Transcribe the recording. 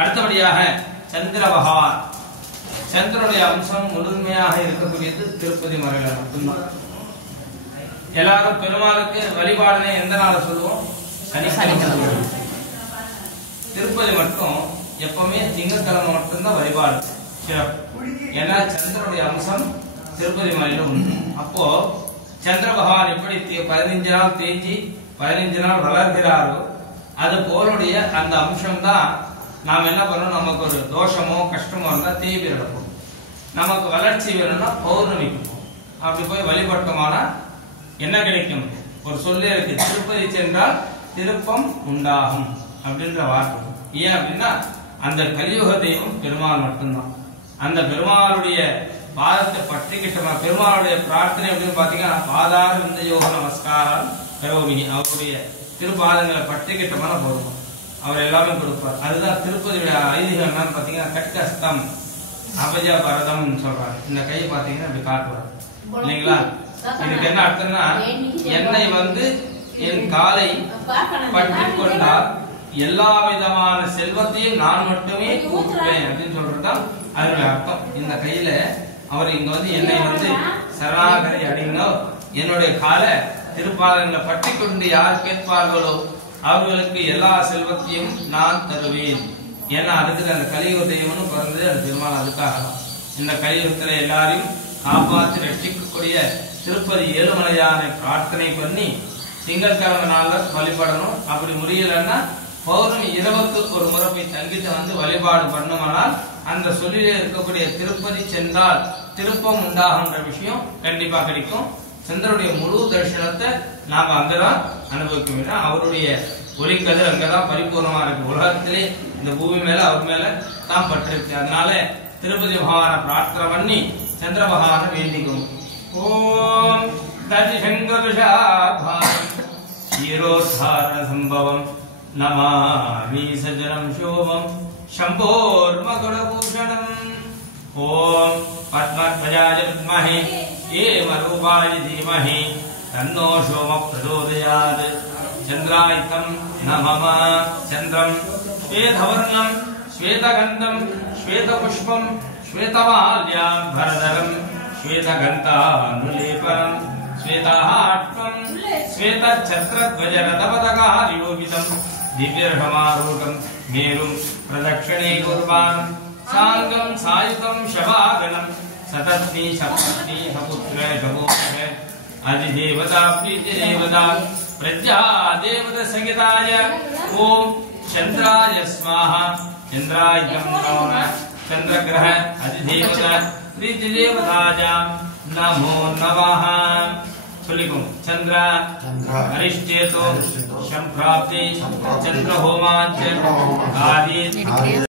அடுத்தபடியாக சந்திர பகவான், சந்திரனுடைய அம்சம் முழுமையாக இருக்கக்கூடியது திருப்பதி மலையில மட்டும்தான். எல்லாரும் பெருமாளுக்கு வழிபாடுனே எந்த நாளை சொல்லுவோம்? சனிக்கிழமை. திருப்பதி மட்டும் எப்பவுமே திங்கட்கிழமை மட்டும்தான் வழிபாடு. ஏன்னா சந்திரனுடைய அம்சம் திருப்பதி மலையில உண்டு. அப்போ சந்திர பகவான் எப்படி 15 நாள் தேஞ்சி 15 நாள் வளர்கிறாரோ அது போலுடைய அந்த அம்சம் தான் நாம் என்ன பண்ணணும். நமக்கு ஒரு தோஷமோ கஷ்டமோ இருந்தா தேய்பிர நடக்கும். நமக்கு வளர்ச்சி வேணும்னா பௌர்ணமிக்கு போகும். அப்படி போய் வழிபட்டோம்னா என்ன கிடைக்கும்? ஒரு சொல்லே இருக்கு, திருப்பதி சென்றால் திருப்பம் உண்டாகும் அப்படின்ற வார்த்தை. ஏன் அப்படின்னா அந்த கலியுக தெய்வம் பெருமாள் மட்டும்தான். அந்த பெருமாளுடைய பாதத்தை பற்றிக்கிட்டோமா, பெருமாளுடைய பிரார்த்தனை அப்படின்னு பாத்தீங்கன்னா பாதார விந்த யோக நமஸ்காரம் கரோமினி, அவருடைய திருப்பாதங்களை பற்றிக்கிட்டமான போதும், அவர் எல்லாமே கொடுப்பார். அதுதான் திருப்பதியுடைய ஐதீகம். என்னன்னு பாத்தீங்கன்னா கட்கஸ்தம் அபஜ பரதம் சொல்றாங்க. இந்த கை பாத்தீங்கன்னா அப்படி காட்டுவார் இல்லைங்களா? இதுக்கு என்ன அர்த்தம்னா, என்னை என் காலை பற்றி கொண்டால் எல்லா விதமான செல்வத்தையும் நான் மட்டுமே கூட்டுவேன் அப்படின்னு சொல்றதுதான் அதனுடைய அர்த்தம். இந்த கையில அவர் இங்க என்னை சரணாகரை அடைந்தோ என்னுடைய காலை திருப்பாதங்களை பற்றி கொண்டு யார் கேட்பார்களோ அவர்களுக்கு எல்லா செல்வத்தையும் நான் தருவேன். ஏன்னா அதுக்கு அந்த கலியுக தெய்வம்னு பிறந்தது அந்த திருமால். அதுக்காக இந்த கலியுகத்துல எல்லாரையும் காப்பாற்றி ரட்சிக்கக்கூடிய திருப்பதி ஏழுமலையானை பிரார்த்தனை பண்ணி திங்கட்கிழமை நாள்ல வழிபடணும். அப்படி முடியலன்னா பௌர்ணமி இரவுக்கு ஒரு முறை போய் தங்கிட்டு வழிபாடு பண்ணுமானால் அந்த சொல்லிலே இருக்கக்கூடிய திருப்பதி சென்றால் திருப்பம் உண்டாகுன்ற விஷயம் கண்டிப்பா கிடைக்கும். சந்திரனுடைய முழு தரிசனத்தை நாம அங்கதான் அனுபவிக்க வேண்டும். அவருடைய ஒளிக்கதிர் அங்கதான் பரிபூர்ணமா இருக்கு. உலகத்திலே இந்த பூமி மேல அவர் மேல தான் பட்டிருக்கு. அதனால திருப்பதி பகவானை பிரார்த்தனை பண்ணி சந்திர பகவானை வேண்டிக்கணும். ஓம் ீரோத்தாரண சம்பவம் நமாமி சஜனம் சோமம் शम्भोर्मकुलभूषणम् ओम पद्मध्वजाय विद्महे हेमरूपाय धीमहि तन्नो सोमः प्रचोदयात् चन्द्रायितं नमः। चन्द्रं श्वेतवर्णं श्वेतगन्धं श्वेतपुष्पं श्वेतमाल्याम्बरधरं श्वेतगन्धानुलेपनं श्वेताहाट्वं श्वेतच्छत्रध्वजरथपताकारिशोभितं दिव्यरथमारूढं मेरुं प्रदक्षिणे कुर्वान् साङ्गं सायुतं शवागणं सतत्नी सप्तमी सपुत्र सपुत्र अधिदेवता प्रीतिदेवता प्रज्ञा देवता संगीताय ओम चन्द्राय स्वाहा। चन्द्राय नमः। चन्द्रग्रह अधिदेवता प्रीतिदेवताय नमो नमः। चंद्र अरिष्टेतो संप्राप्ति चंद्र होमाच आदि